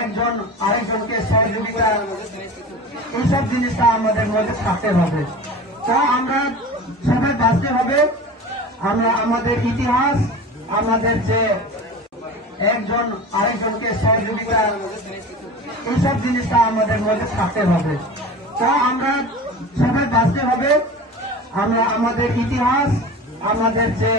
একজন আরেকজনকে সহযোগিতা এইসব জিনিসটা আমাদের মধ্যে থাকতে হবে। তো আমরা সবাই বাঁচতে হবে। আমরা আমাদের ইতিহাস, আমাদের যে একজন আরেকজনকে সহযোগিতা এইসব জিনিসটা আমাদের মধ্যে থাকতে হবে। তো আমরা সবাই বাঁচতে হবে। আমরা আমাদের ইতিহাস, আমাদের যে